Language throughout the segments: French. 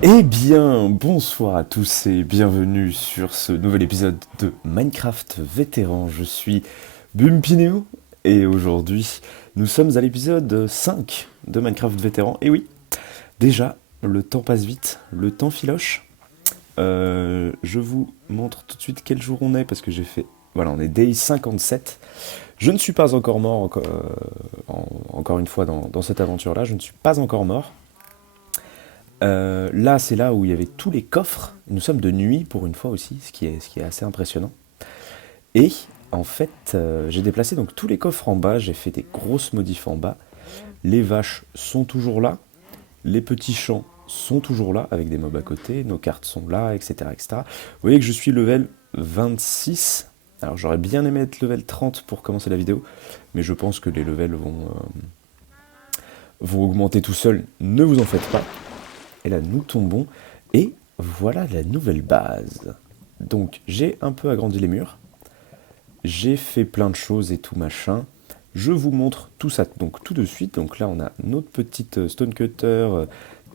Eh bien, bonsoir à tous et bienvenue sur ce nouvel épisode de Minecraft Vétéran. Je suis Bumpineo et aujourd'hui nous sommes à l'épisode 5 de Minecraft Vétéran. Et oui, déjà, le temps passe vite, le temps filoche. Je vous montre tout de suite quel jour on est parce que j'ai fait... Voilà, on est day 57. Je ne suis pas encore mort, encore une fois dans cette aventure-là, je ne suis pas encore mort. Là, c'est là où il y avait tous les coffres. Nous sommes de nuit pour une fois aussi, ce qui est assez impressionnant. Et en fait, j'ai déplacé donc tous les coffres en bas. J'ai fait des grosses modifs en bas. Les vaches sont toujours là. Les petits champs sont toujours là avec des mobs à côté. Nos cartes sont là, etc., etc. Vous voyez que je suis level 26. Alors j'aurais bien aimé être level 30 pour commencer la vidéo, mais je pense que les levels vont augmenter tout seuls. Ne vous en faites pas. Et là, nous tombons. Et voilà la nouvelle base. Donc, j'ai un peu agrandi les murs. J'ai fait plein de choses et tout machin. Je vous montre tout ça donc tout de suite. Donc là, on a notre petite stone cutter,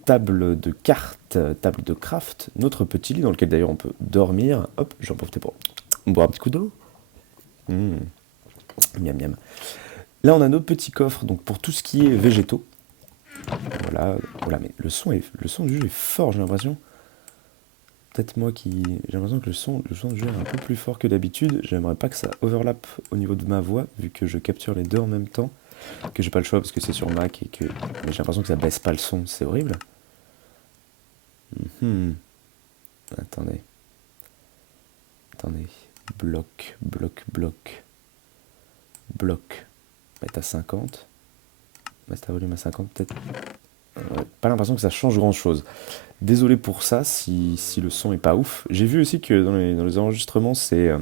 table de cartes, table de craft, notre petit lit dans lequel d'ailleurs on peut dormir. Hop, j'en profite pour boire un petit coup d'eau. Mmh, miam miam. Là, on a notre petit coffre donc pour tout ce qui est végétaux. Voilà, voilà, mais le son du jeu est fort, j'ai l'impression. Peut-être moi qui... J'ai l'impression que le son du jeu est un peu plus fort que d'habitude. J'aimerais pas que ça overlap au niveau de ma voix, vu que je capture les deux en même temps. Que j'ai pas le choix parce que c'est sur Mac et que... Mais j'ai l'impression que ça baisse pas le son, c'est horrible. Mhm. Attendez. Attendez. Bloc, bloc, bloc. Bloc. Mettre à 50. Mettre à volume à 50 peut-être. Pas l'impression que ça change grand chose. Désolé pour ça si le son est pas ouf. J'ai vu aussi que dans les enregistrements, c'était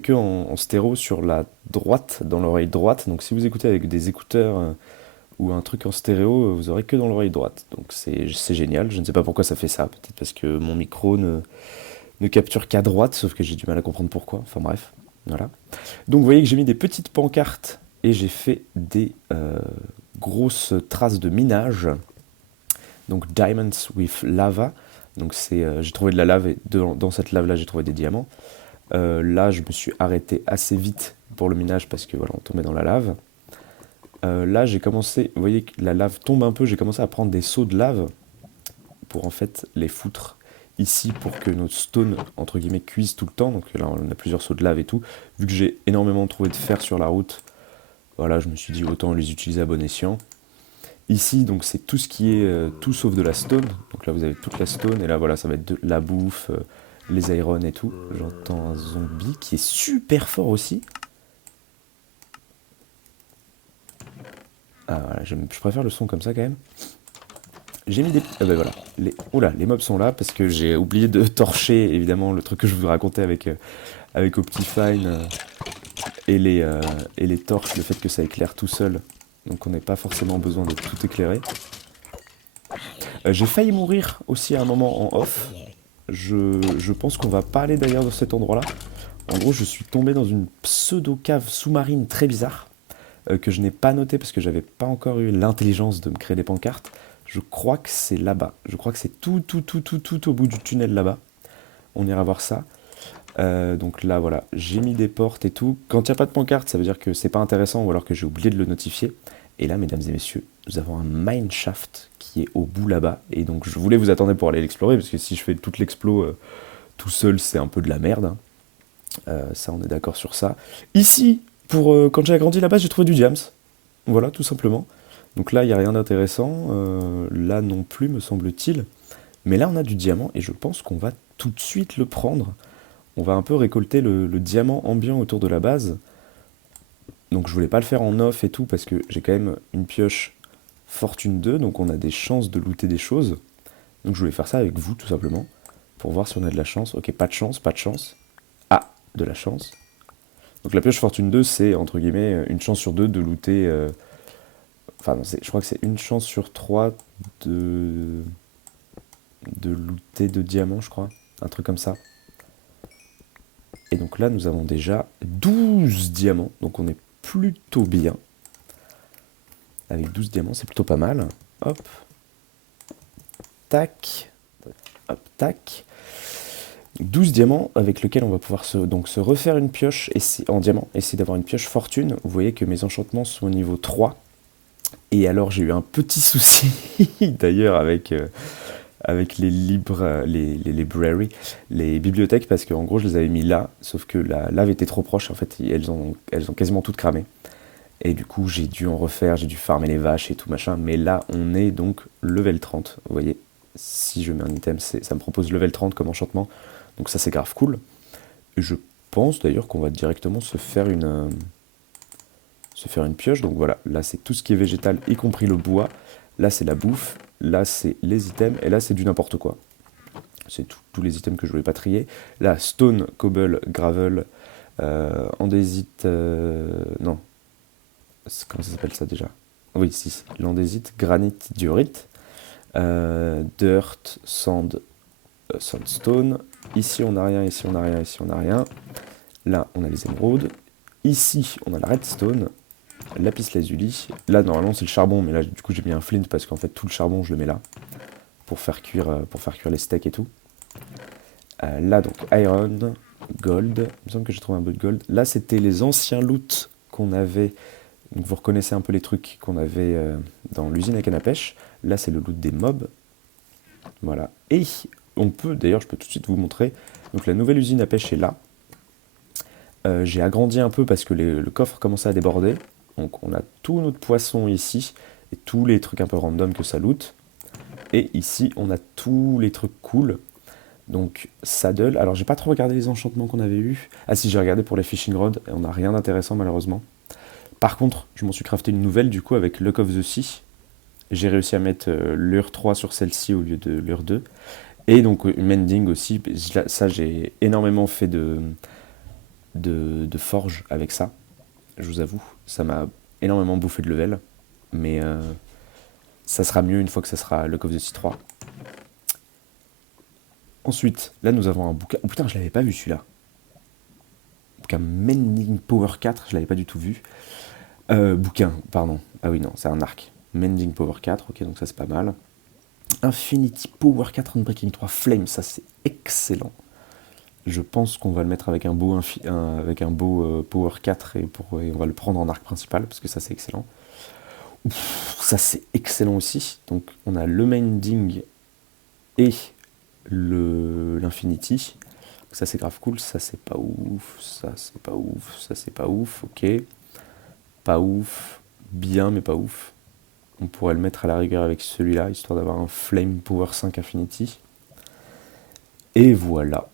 que en stéréo sur la droite, dans l'oreille droite. Donc si vous écoutez avec des écouteurs ou un truc en stéréo, vous aurez que dans l'oreille droite. Donc c'est génial. Je ne sais pas pourquoi ça fait ça. Peut-être parce que mon micro ne capture qu'à droite, sauf que j'ai du mal à comprendre pourquoi. Enfin bref, voilà. Donc vous voyez que j'ai mis des petites pancartes et j'ai fait des grosses traces de minage. Donc Diamonds with Lava. Donc j'ai trouvé de la lave et dans cette lave là j'ai trouvé des diamants. Là, je me suis arrêté assez vite pour le minage parce que voilà, on tombait dans la lave. Là, j'ai commencé, vous voyez que la lave tombe un peu, j'ai commencé à prendre des seaux de lave pour en fait les foutre ici pour que notre stone, entre guillemets, cuise tout le temps. Donc là, on a plusieurs seaux de lave et tout. Vu que j'ai énormément trouvé de fer sur la route, voilà, je me suis dit autant les utiliser à bon escient. Ici, donc c'est tout ce qui est tout sauf de la stone. Donc là, vous avez toute la stone et là, voilà, ça va être de la bouffe, les irons et tout. J'entends un zombie qui est super fort aussi. Ah voilà, je préfère le son comme ça quand même. J'ai mis des... Ah ben voilà. Oula, les mobs sont là parce que j'ai oublié de torcher évidemment le truc que je vous racontais avec Optifine et les torches, le fait que ça éclaire tout seul. Donc on n'a pas forcément besoin de tout éclairer. J'ai failli mourir aussi à un moment en off. Je pense qu'on va pas aller d'ailleurs dans cet endroit-là. En gros, je suis tombé dans une pseudo-cave sous-marine très bizarre que je n'ai pas noté parce que j'avais pas encore eu l'intelligence de me créer des pancartes. Je crois que c'est là-bas. Je crois que c'est tout au bout du tunnel là-bas. On ira voir ça. Donc là, voilà, j'ai mis des portes et tout. Quand il n'y a pas de pancarte, ça veut dire que c'est pas intéressant ou alors que j'ai oublié de le notifier. Et là, mesdames et messieurs, nous avons un mineshaft qui est au bout là-bas. Et donc, je voulais vous attendre pour aller l'explorer parce que si je fais toute l'explo tout seul, c'est un peu de la merde, hein. Ça, on est d'accord sur ça. Ici, quand j'ai agrandi la base, j'ai trouvé du diams. Voilà, tout simplement. Donc là, il n'y a rien d'intéressant. Là non plus, me semble-t-il. Mais là, on a du diamant et je pense qu'on va tout de suite le prendre. On va un peu récolter le diamant ambiant autour de la base. Donc je voulais pas le faire en off et tout parce que j'ai quand même une pioche fortune 2, donc on a des chances de looter des choses. Donc je voulais faire ça avec vous tout simplement, pour voir si on a de la chance. Ok, pas de chance, pas de chance. Ah, de la chance. Donc la pioche fortune 2, c'est entre guillemets une chance sur deux de looter... Enfin, non, je crois que c'est une chance sur trois de, de looter de diamants, je crois. Un truc comme ça. Et donc là, nous avons déjà 12 diamants. Donc on est plutôt bien. Avec 12 diamants, c'est plutôt pas mal. Hop. tac, hop, tac. 12 diamants avec lequel on va pouvoir se refaire une pioche en diamant, essayer d'avoir une pioche fortune. Vous voyez que mes enchantements sont au niveau 3. Et alors j'ai eu un petit souci d'ailleurs avec les libraries, les bibliothèques, parce qu'en gros je les avais mis là, sauf que la lave était trop proche, en fait elles ont quasiment toutes cramé. Et du coup j'ai dû en refaire, j'ai dû farmer les vaches et tout machin, mais là on est donc level 30, vous voyez, si je mets un item, ça me propose level 30 comme enchantement, donc ça c'est grave cool. Et je pense d'ailleurs qu'on va directement se faire une pioche, donc voilà, là c'est tout ce qui est végétal, y compris le bois, là c'est la bouffe, là c'est les items, et là c'est du n'importe quoi. C'est tous les items que je voulais pas trier. Là, stone, cobble, gravel, andésite, non, comment ça s'appelle ça déjà? Oui, si, l'andésite, granit, diorite, dirt, sand, sandstone. Ici on n'a rien, ici on n'a rien, ici on n'a rien. Là on a les émeraudes. Ici on a la redstone, lapis lazuli. Là normalement c'est le charbon, mais là du coup j'ai mis un flint parce qu'en fait tout le charbon je le mets là pour faire cuire les steaks et tout. Là donc iron, gold, il me semble que j'ai trouvé un peu de gold. Là c'était les anciens loots qu'on avait, donc vous reconnaissez un peu les trucs qu'on avait dans l'usine à canne à pêche. Là c'est le loot des mobs, voilà. Et on peut, d'ailleurs je peux tout de suite vous montrer, donc la nouvelle usine à pêche est là. J'ai agrandi un peu parce que le coffre commençait à déborder, donc on a tout notre poisson ici, et tous les trucs un peu random que ça loot. Et ici on a tous les trucs cool. Donc saddle, alors j'ai pas trop regardé les enchantements qu'on avait eu. Ah si, j'ai regardé pour les fishing rods et on n'a rien d'intéressant malheureusement. Par contre, je m'en suis crafté une nouvelle du coup avec Luck of the Sea. J'ai réussi à mettre lure 3 sur celle-ci au lieu de lure 2. Et donc mending aussi, ça j'ai énormément fait de forge avec ça. Je vous avoue, ça m'a énormément bouffé de level. Mais ça sera mieux une fois que ça sera Luck of the Sea 3. Ensuite, là nous avons un bouquin. Oh putain, je l'avais pas vu celui-là. Bouquin Mending Power 4, je l'avais pas du tout vu. Bouquin, pardon. Ah oui, non, c'est un arc. Mending Power 4, ok, donc ça c'est pas mal. Infinity Power 4 Unbreaking 3 Flame, ça c'est excellent. Je pense qu'on va le mettre avec un beau, Power 4 et on va le prendre en arc principal parce que ça c'est excellent. Ouf, ça c'est excellent aussi. Donc on a le Mending et l'Infinity. Ça c'est grave cool, ça c'est pas ouf, ça c'est pas ouf, ça c'est pas ouf, ok. Pas ouf, bien mais pas ouf. On pourrait le mettre à la rigueur avec celui-là, histoire d'avoir un Flame Power 5 Infinity. Et voilà.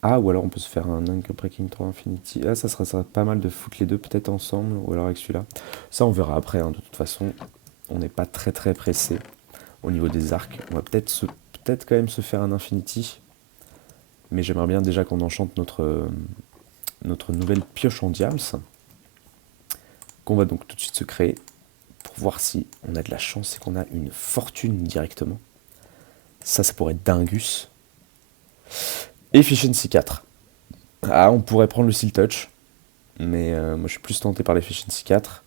Ah, ou alors on peut se faire un Breaking 3 Infinity. Ah, ça serait pas mal de foutre les deux peut-être ensemble, ou alors avec celui-là. Ça on verra après, hein, de toute façon. On n'est pas très très pressé au niveau des arcs. On va peut-être quand même se faire un Infinity. Mais j'aimerais bien déjà qu'on enchante notre nouvelle pioche en diams. Qu'on va donc tout de suite se créer. Pour voir si on a de la chance et qu'on a une fortune directement. Ça pourrait être dingus. Efficiency 4. Ah, on pourrait prendre le Seal Touch. Mais moi je suis plus tenté par l'Efficiency 4.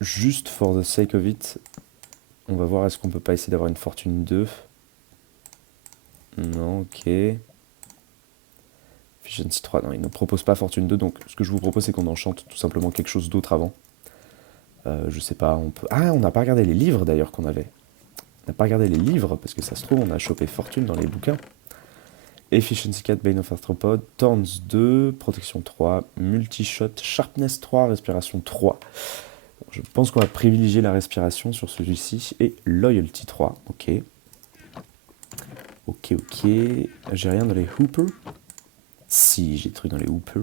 Juste for the sake of it. On va voir est-ce qu'on peut pas essayer d'avoir une fortune 2. Non, ok. Efficiency 3, non, il ne propose pas fortune 2. Donc ce que je vous propose c'est qu'on enchante tout simplement quelque chose d'autre avant. Je sais pas, on peut... Ah, on n'a pas regardé les livres d'ailleurs qu'on avait. On n'a pas regardé les livres, parce que ça se trouve, on a chopé fortune dans les bouquins. Efficiency 4, Bane of Arthropod, Thorns 2, Protection 3, Multi-Shot, Sharpness 3, Respiration 3. Je pense qu'on va privilégier la respiration sur celui-ci. Et Loyalty 3, ok. Ok, ok. J'ai rien dans les Hoopers. Si, j'ai des trucs dans les Hoopers.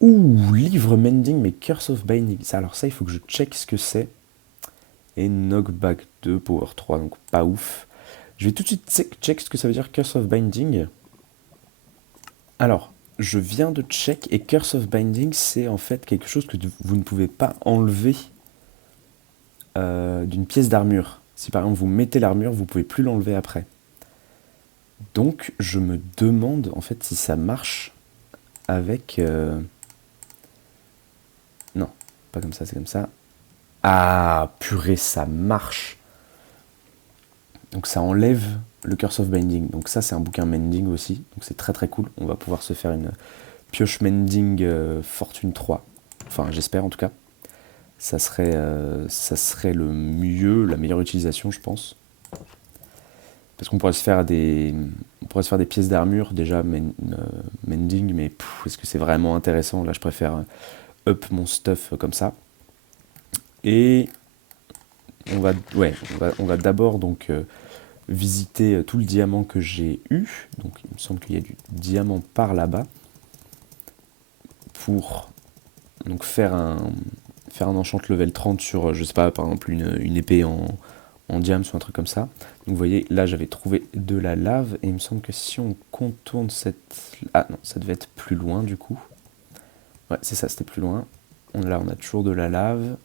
Ouh, livre Mending, mais Curse of Binding. Alors ça, il faut que je check ce que c'est. Et Knockback 2, Power 3, donc pas ouf. Je vais tout de suite check ce que ça veut dire Curse of Binding. Alors, je viens de check et Curse of Binding, c'est en fait quelque chose que vous ne pouvez pas enlever d'une pièce d'armure. Si par exemple vous mettez l'armure, vous ne pouvez plus l'enlever après. Donc, je me demande en fait si ça marche avec... Non, pas comme ça, c'est comme ça. Ah, purée, ça marche. Donc ça enlève le Curse of Binding. Donc ça c'est un bouquin mending aussi. Donc c'est très très cool. On va pouvoir se faire une pioche mending fortune 3. Enfin j'espère en tout cas. Ça serait le mieux, la meilleure utilisation je pense. Parce qu'on pourrait se faire des pièces d'armure déjà mending, mais est-ce que c'est vraiment intéressant? Là je préfère up mon stuff comme ça. Et on va d'abord donc visiter tout le diamant que j'ai eu. Donc il me semble qu'il y a du diamant par là-bas pour donc faire un enchant level 30 sur, je sais pas, par exemple une épée en diams ou un truc comme ça. Donc vous voyez, là j'avais trouvé de la lave et il me semble que si on contourne cette... Ah non, ça devait être plus loin du coup. Ouais, c'est ça, c'était plus loin. Là on a toujours de la lave.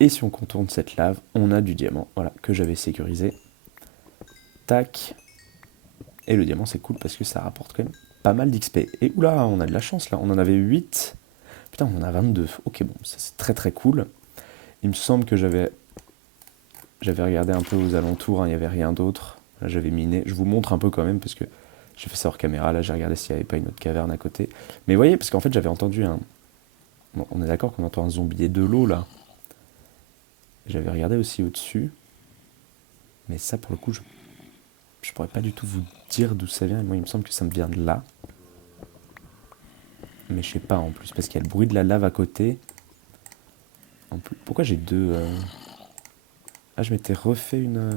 Et si on contourne cette lave, on a du diamant, voilà, que j'avais sécurisé. Tac. Et le diamant, c'est cool parce que ça rapporte quand même pas mal d'XP. Et oula, on a de la chance là, on en avait 8. Putain, on en a 22. Ok, bon, ça c'est très très cool. Il me semble que j'avais regardé un peu aux alentours, hein, il n'y avait rien d'autre. Là, j'avais miné. Je vous montre un peu quand même parce que j'ai fait ça hors caméra. Là, j'ai regardé s'il n'y avait pas une autre caverne à côté. Mais vous voyez, parce qu'en fait, j'avais entendu un... Bon, on est d'accord qu'on entend un zombier de l'eau là. J'avais regardé aussi au-dessus. Mais ça, pour le coup, je pourrais pas du tout vous dire d'où ça vient. Moi, il me semble que ça me vient de là. Mais je sais pas en plus, parce qu'il y a le bruit de la lave à côté. En plus, pourquoi j'ai deux... Ah, je m'étais refait une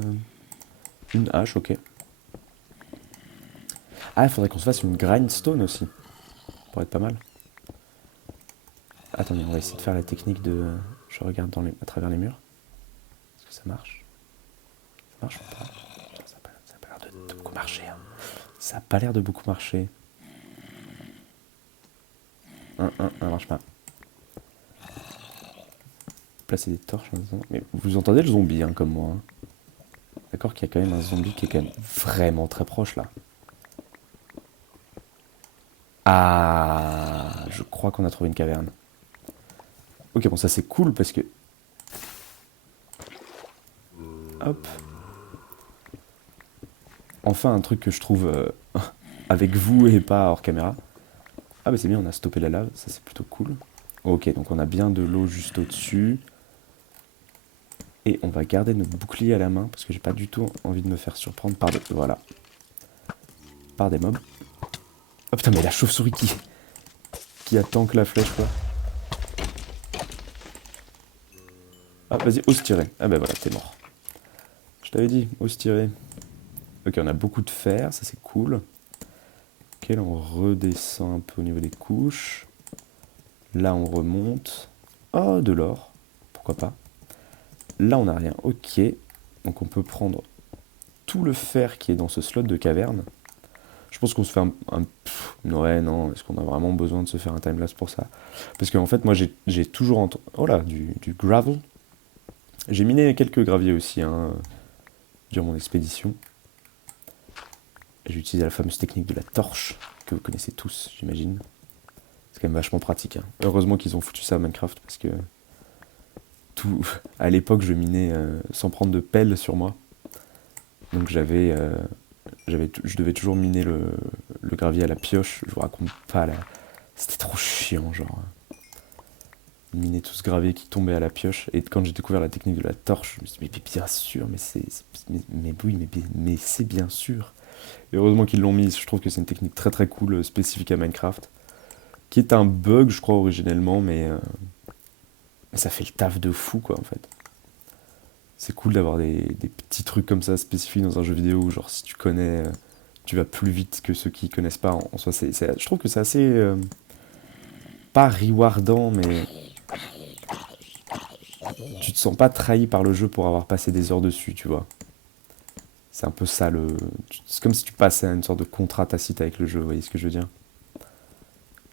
hache, ok. Ah, il faudrait qu'on se fasse une grindstone aussi. Ça pourrait être pas mal. Attendez, on va essayer de faire la technique de... Je regarde à travers les murs. Est-ce que ça marche? Ça marche ou pas? Ça a pas l'air de beaucoup marcher. Hein. Ça a pas l'air de beaucoup marcher. Ça marche pas. Placer des torches en attendant. Mais vous entendez le zombie, hein, comme moi. Hein. D'accord qu'il y a quand même un zombie qui est quand même vraiment très proche, là. Ah, je crois qu'on a trouvé une caverne. Ok, bon, ça c'est cool parce que... Hop. Enfin, un truc que je trouve avec vous et pas hors caméra. Ah bah c'est bien, on a stoppé la lave, ça c'est plutôt cool. Ok, donc on a bien de l'eau juste au-dessus. Et on va garder notre bouclier à la main parce que j'ai pas du tout envie de me faire surprendre par voilà. Par des mobs. Oh putain, mais la chauve-souris qui attend que la flèche, quoi. Ah, vas-y, ose tirer. Ah bah voilà, t'es mort. Je t'avais dit, ose tirer. Ok, on a beaucoup de fer, ça c'est cool. Ok, là on redescend un peu au niveau des couches. Là on remonte. Oh, de l'or. Pourquoi pas. Là on n'a rien. Ok. Donc on peut prendre tout le fer qui est dans ce slot de caverne. Je pense qu'on se fait ouais, non, est-ce qu'on a vraiment besoin de se faire un timelapse pour ça? Parce qu'en fait, moi, j'ai toujours entendu... Oh là, du gravel. J'ai miné quelques graviers aussi, hein, durant mon expédition. J'ai utilisé la fameuse technique de la torche, que vous connaissez tous, j'imagine. C'est quand même vachement pratique. Hein. Heureusement qu'ils ont foutu ça à Minecraft, parce que... À l'époque, je minais sans prendre de pelle sur moi. Donc je devais toujours miner le gravier à la pioche. Je vous raconte pas là. C'était trop chiant, genre. Miner tout ce gravier qui tombait à la pioche. Et quand j'ai découvert la technique de la torche, je me suis dit, mais bien sûr, mais oui, mais c'est bien sûr. Et heureusement qu'ils l'ont mis. Je trouve que c'est une technique très très cool, spécifique à Minecraft. Qui est un bug, je crois, originellement, mais ça fait le taf de fou, quoi, en fait. C'est cool d'avoir des petits trucs comme ça spécifiques dans un jeu vidéo, genre si tu connais, tu vas plus vite que ceux qui connaissent pas. En soi, je trouve que c'est assez, pas rewardant, mais tu te sens pas trahi par le jeu pour avoir passé des heures dessus, tu vois. C'est un peu ça c'est comme si tu passais à une sorte de contrat tacite avec le jeu, vous voyez ce que je veux dire.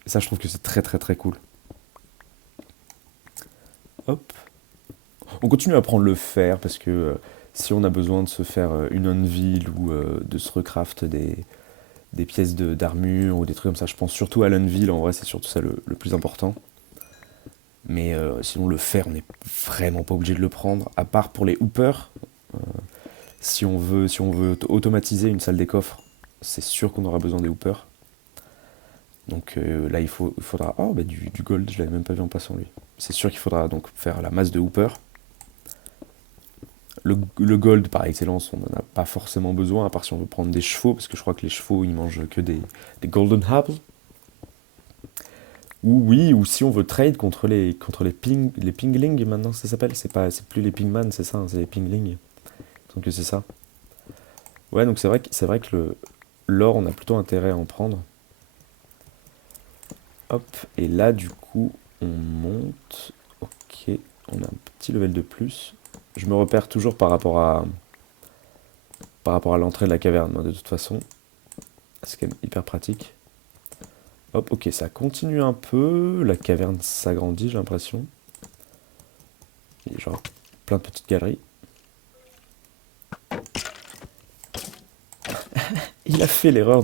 Et ça, je trouve que c'est très très très cool. Hop. On continue à prendre le fer parce que si on a besoin de se faire une anvil ou de se recraft des pièces d'armure ou des trucs comme ça, je pense surtout à l'anvil, en vrai c'est surtout ça le plus important. Mais sinon le fer, on n'est vraiment pas obligé de le prendre, à part pour les hoopers. Si on veut automatiser une salle des coffres, c'est sûr qu'on aura besoin des hoopers. Donc là, il faudra... Oh, bah, du gold, je l'avais même pas vu en passant, lui. C'est sûr qu'il faudra donc faire la masse de hoopers. Le gold, par excellence, on n'en a pas forcément besoin, à part si on veut prendre des chevaux, parce que je crois que les chevaux, ils mangent que des golden apples. Ou oui, ou si on veut trade contre les pinglings, maintenant, ça s'appelle. C'est plus les pingman, c'est ça, hein, c'est les pinglings. Donc c'est ça. Ouais, donc c'est vrai que l'or, on a plutôt intérêt à en prendre. Hop, et là, du coup, on monte. Ok, on a un petit level de plus. Je me repère toujours par rapport à l'entrée de la caverne, moi, de toute façon. C'est quand même hyper pratique. Hop, ok, ça continue un peu. La caverne s'agrandit, j'ai l'impression. Il y a genre plein de petites galeries. Il a fait l'erreur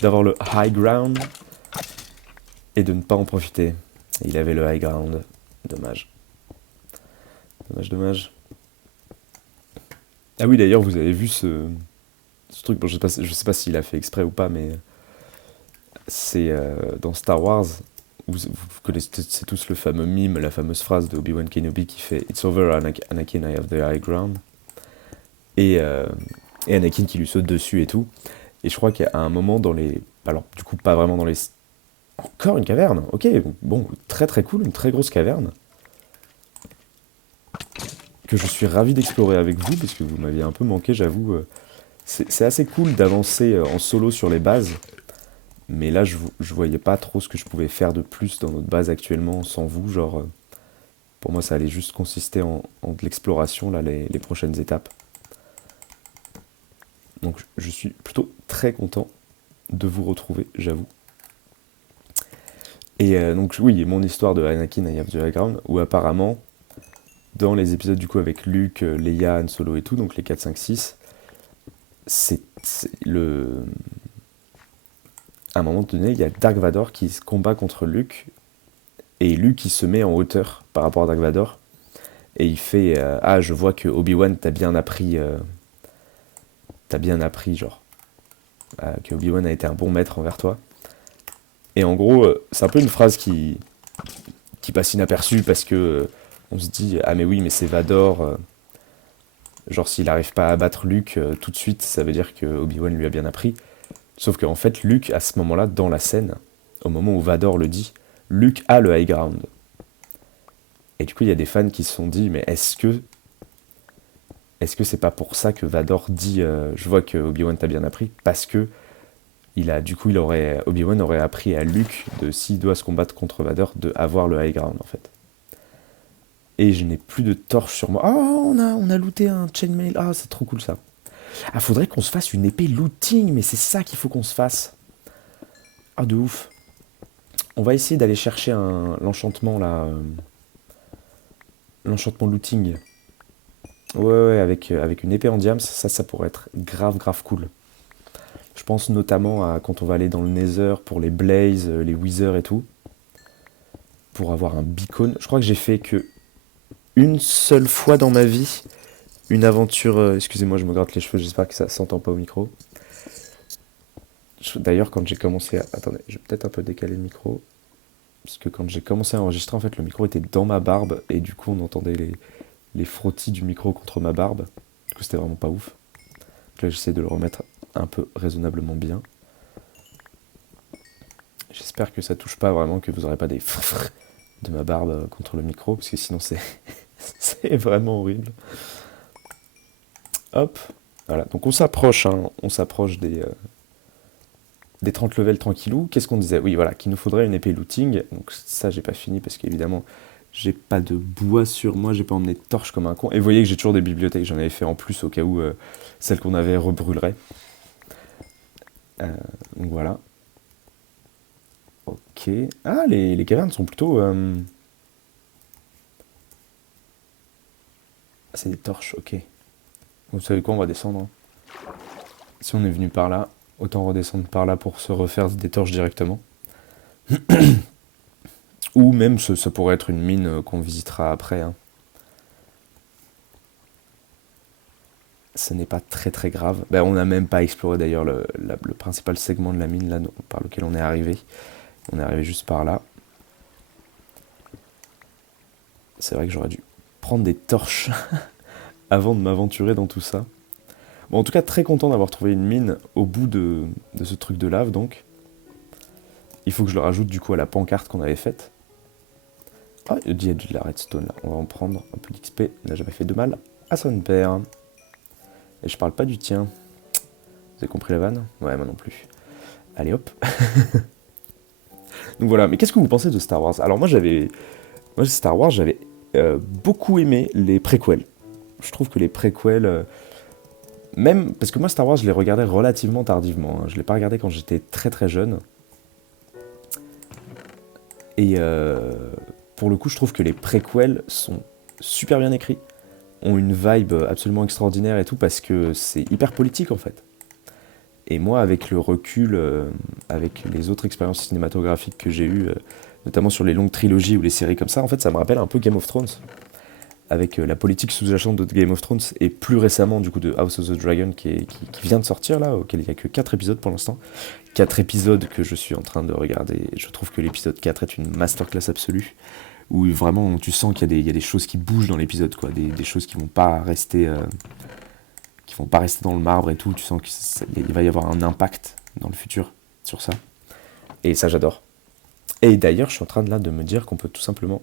d'avoir le high ground et de ne pas en profiter. Il avait le high ground. Dommage. Dommage, dommage. Ah oui, d'ailleurs, vous avez vu ce truc. Bon, je sais pas s'il a fait exprès ou pas, mais c'est dans Star Wars. Vous connaissez tous le fameux mime, la fameuse phrase de Obi-Wan Kenobi qui fait It's over, Anakin, I have the high ground. Et, euh, et Anakin qui lui saute dessus et tout. Et je crois qu'à un moment dans les... Alors, du coup, pas vraiment dans les... Encore une caverne. Ok, bon, très très cool, une très grosse caverne. Que je suis ravi d'explorer avec vous, parce que vous m'aviez un peu manqué, j'avoue. C'est assez cool d'avancer en solo sur les bases. Mais là, je voyais pas trop ce que je pouvais faire de plus dans notre base actuellement sans vous. Genre, pour moi, ça allait juste consister en de l'exploration, là, les prochaines étapes. Donc, je suis plutôt très content de vous retrouver, j'avoue. Et donc, oui, mon histoire de Anakin I Have the High Ground, où apparemment, dans les épisodes du coup avec Luke, Leia, Han Solo et tout, donc les 4, 5, 6, c'est le... À un moment donné, il y a Dark Vador qui se combat contre Luke, et Luke il se met en hauteur par rapport à Dark Vador, et il fait ah, je vois que Obi-Wan t'as bien appris, genre, que Obi-Wan a été un bon maître envers toi. Et en gros, c'est un peu une phrase qui passe inaperçue parce que on se dit ah mais oui, mais c'est Vador. Genre s'il n'arrive pas à battre Luke tout de suite, ça veut dire que Obi-Wan lui a bien appris. Sauf qu'en fait, Luke, à ce moment-là, dans la scène, au moment où Vador le dit, Luke a le high ground. Et du coup, il y a des fans qui se sont dit, mais est-ce que c'est pas pour ça que Vador dit je vois que Obi-Wan t'a bien appris? Parce que Obi-Wan aurait appris à Luke, s'il doit se combattre contre Vador, de avoir le high ground en fait. Et je n'ai plus de torche sur moi. Oh, on a looté un chainmail. Ah, c'est trop cool ça. Ah, faudrait qu'on se fasse une épée looting, mais c'est ça qu'il faut qu'on se fasse. Ah, de ouf. On va essayer d'aller chercher l'enchantement là. L'enchantement looting. Ouais, ouais, avec une épée en diams, ça pourrait être grave, grave cool. Je pense notamment à quand on va aller dans le Nether pour les Blaze, les Wither et tout. Pour avoir un beacon. Je crois que j'ai fait que une seule fois dans ma vie une aventure. Excusez-moi, je me gratte les cheveux, j'espère que ça s'entend pas au micro. D'ailleurs, quand j'ai commencé à... Attendez, je vais peut-être un peu décaler le micro. Parce que quand j'ai commencé à enregistrer, en fait, le micro était dans ma barbe. Et du coup, on entendait les frottis du micro contre ma barbe. Du coup, c'était vraiment pas ouf. Donc là, j'essaie de le remettre un peu raisonnablement bien. J'espère que ça touche pas vraiment, que vous aurez pas des frrr de ma barbe contre le micro. Parce que sinon, c'est c'est vraiment horrible. Hop. Voilà, donc on s'approche, hein, on s'approche des 30 levels tranquillou. Qu'est-ce qu'on disait? Oui, voilà, qu'il nous faudrait une épée looting. Donc ça, j'ai pas fini parce qu'évidemment, j'ai pas de bois sur moi, j'ai pas emmené de torche comme un con. Et vous voyez que j'ai toujours des bibliothèques, j'en avais fait en plus au cas où celle qu'on avait rebrûlerait. Donc voilà. Ok. Ah, les cavernes sont plutôt... Ah, c'est des torches, ok. Vous savez quoi, on va descendre, hein. Si on est venu par là, autant redescendre par là pour se refaire des torches directement. Ou même, ça pourrait être une mine qu'on visitera après, hein. Ce n'est pas très très grave. Ben, on n'a même pas exploré d'ailleurs le principal segment de la mine là, par lequel on est arrivé. On est arrivé juste par là. C'est vrai que j'aurais dû prendre des torches avant de m'aventurer dans tout ça. Bon, en tout cas, très content d'avoir trouvé une mine au bout de ce truc de lave, donc. Il faut que je le rajoute du coup à la pancarte qu'on avait faite. Ah, il y a de la redstone là. On va en prendre un peu d'XP. N'a jamais fait de mal à son père. Et je parle pas du tien. Vous avez compris la vanne? Ouais, moi non plus. Allez hop. Donc voilà, mais qu'est-ce que vous pensez de Star Wars? Alors moi Star Wars, j'avais beaucoup aimé les préquels. Je trouve que les préquels, même, parce que moi Star Wars, je les regardais relativement tardivement. Hein. Je l'ai pas regardé quand j'étais très très jeune. Et pour le coup, je trouve que les préquels sont super bien écrits, ont une vibe absolument extraordinaire et tout, parce que c'est hyper politique en fait. Et moi, avec le recul, avec les autres expériences cinématographiques que j'ai eues, notamment sur les longues trilogies ou les séries comme ça, en fait, ça me rappelle un peu Game of Thrones, avec la politique sous-jacente de Game of Thrones, et plus récemment, du coup, de House of the Dragon, qui vient de sortir, là, auquel il n'y a que 4 épisodes pour l'instant. 4 épisodes que je suis en train de regarder. Je trouve que l'épisode 4 est une masterclass absolue, où vraiment, tu sens qu'il y a des choses qui bougent dans l'épisode, quoi, des choses qui vont pas rester... qui vont pas rester dans le marbre et tout, tu sens qu'il va y avoir un impact dans le futur sur ça. Et ça, j'adore. Et d'ailleurs, je suis en train de me dire qu'on peut tout simplement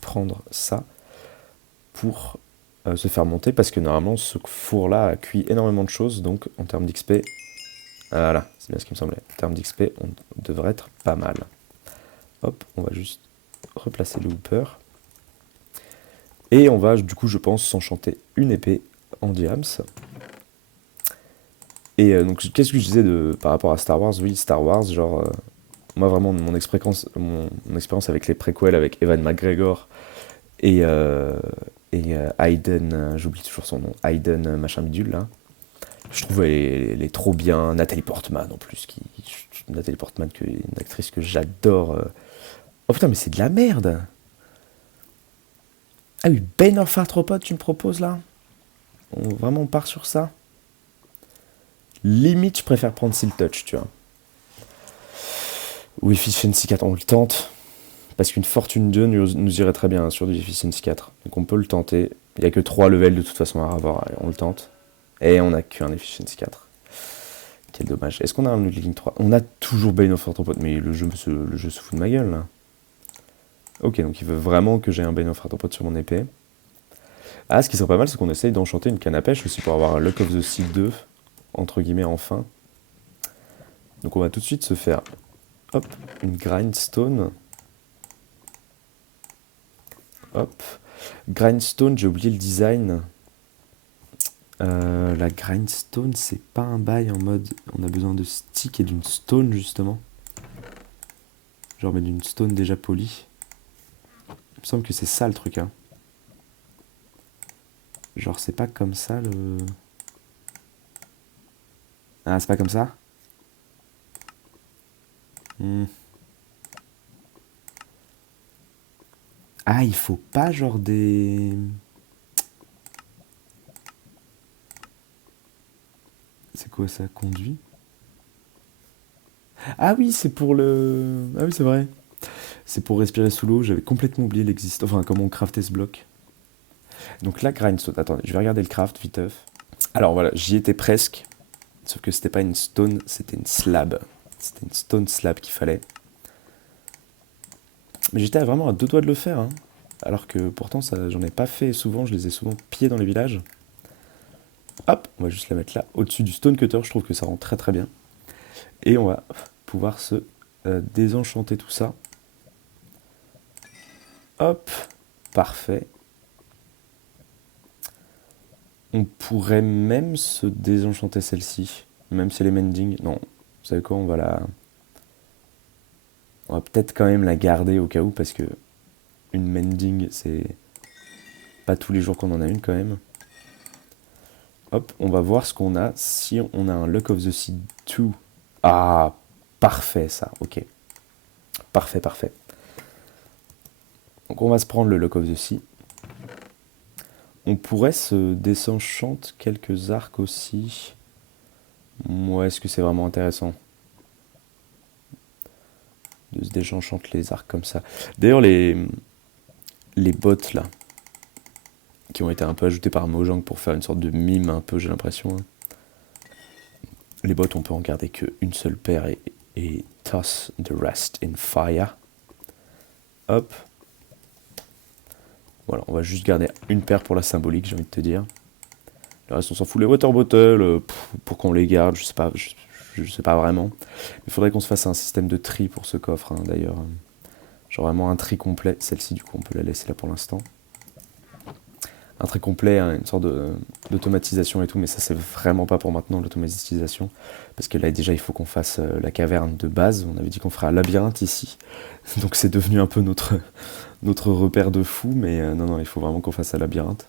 prendre ça pour se faire monter, parce que normalement, ce four-là a cuit énormément de choses, donc en termes d'XP, voilà, c'est bien ce qui me semblait. En termes d'XP, on devrait être pas mal. Hop, on va juste replacer le hooper. Et on va, du coup, je pense, s'enchanter une épée en diams. Et donc, qu'est-ce que je disais par rapport à Star Wars? Oui, Star Wars, genre, moi vraiment, mon expérience avec les préquels, avec Evan McGregor et Hayden, j'oublie toujours son nom, Hayden machin bidule là. Je trouve elle est trop bien. Nathalie Portman en plus, Nathalie Portman, une actrice que j'adore. Oh putain, mais c'est de la merde! Ah oui, Ben of Arthropod, tu me proposes là? Vraiment, on part sur ça? Limite, je préfère prendre Seal Touch, tu vois. Ou Efficiency 4, on le tente. Parce qu'une Fortune 2 nous irait très bien sur du Efficiency 4. Donc on peut le tenter. Il n'y a que 3 levels de toute façon à avoir. Allez, on le tente. Et on n'a qu'un Efficiency 4. Quel dommage. Est-ce qu'on a un Noodling 3? On a toujours Bane of Arthropod. Mais le jeu se fout de ma gueule là. Ok, donc il veut vraiment que j'ai un Bane of Arthropod sur mon épée. Ah, ce qui serait pas mal, c'est qu'on essaye d'enchanter une canne à pêche aussi pour avoir un Luck of the Sea 2, entre guillemets, enfin. Donc on va tout de suite se faire, hop, une Grindstone. Hop. Grindstone, j'ai oublié le design. La Grindstone, c'est pas un bail en mode on a besoin de stick et d'une stone justement. Genre mais d'une stone déjà polie. Il me semble que c'est ça le truc, hein. Genre c'est pas comme ça le... Ah, c'est pas comme ça? Ah, il faut pas genre des... C'est quoi ça? Conduit? Ah oui, c'est pour le... Ah oui, c'est vrai. C'est pour respirer sous l'eau. J'avais complètement oublié l'existence. Enfin, comment on craftait ce bloc. Donc là, grindstone. Attendez, je vais regarder le craft vite. Alors voilà, j'y étais presque. Sauf que c'était pas une stone, c'était une slab. C'était une stone slab qu'il fallait. Mais j'étais vraiment à 2 doigts de le faire. Hein. Alors que pourtant, j'en ai pas fait souvent. Je les ai souvent pillés dans les villages. Hop, on va juste la mettre là. Au-dessus du stone cutter, je trouve que ça rend très très bien. Et on va pouvoir se désenchanter tout ça. Hop, parfait. On pourrait même se désenchanter celle-ci, même si elle est mending. Non, vous savez quoi, on va peut-être quand même la garder au cas où, parce que une mending, c'est pas tous les jours qu'on en a une quand même. Hop, on va voir ce qu'on a, si on a un Luck of the Sea 2. Ah, parfait ça, ok. Parfait, parfait. Donc on va se prendre le Luck of the Sea. On pourrait se désenchante quelques arcs aussi. Ouais, est-ce que c'est vraiment intéressant de se désenchante les arcs comme ça? D'ailleurs, les bots là, qui ont été un peu ajoutés par Mojang pour faire une sorte de mime un peu, j'ai l'impression, hein. Les bots, on peut en garder qu'une seule paire et toss the rest in fire. Hop. Voilà, on va juste garder une paire pour la symbolique, j'ai envie de te dire. Le reste, on s'en fout. Les water bottles, pourquoi on les garde, je sais pas vraiment. Il faudrait qu'on se fasse un système de tri pour ce coffre, hein, d'ailleurs. Genre vraiment un tri complet. Celle-ci, du coup, on peut la laisser là pour l'instant. Un tri complet, hein, une sorte d'automatisation et tout, mais ça, c'est vraiment pas pour maintenant, l'automatisation. Parce que là, déjà, il faut qu'on fasse la caverne de base. On avait dit qu'on ferait un labyrinthe ici. Donc, c'est devenu un peu notre repère de fou, mais non, il faut vraiment qu'on fasse un labyrinthe.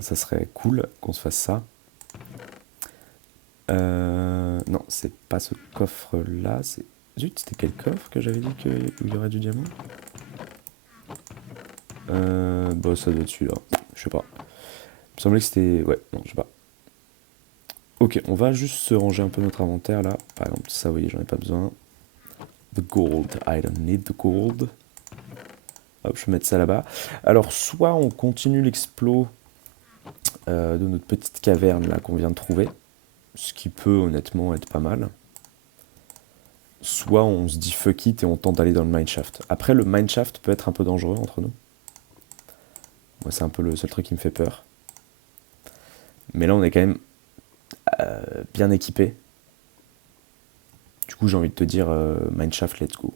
Ça serait cool qu'on se fasse ça. Non, c'est pas ce coffre-là. Zut, c'était quel coffre que j'avais dit où il y aurait du diamant? Bah, ça doit être celui-là. Je sais pas. Il me semblait que c'était... Ouais, non, je sais pas. Ok, on va juste se ranger un peu notre inventaire, là. Par exemple, ça, vous voyez, j'en ai pas besoin. The gold. I don't need the gold. Hop, je vais mettre ça là-bas. Alors, soit on continue l'explo de notre petite caverne, là, qu'on vient de trouver. Ce qui peut, honnêtement, être pas mal. Soit on se dit fuck it et on tente d'aller dans le mineshaft. Après, le mineshaft peut être un peu dangereux entre nous. Moi, c'est un peu le seul truc qui me fait peur. Mais là, on est quand même bien équipé. Du coup, j'ai envie de te dire mineshaft, let's go.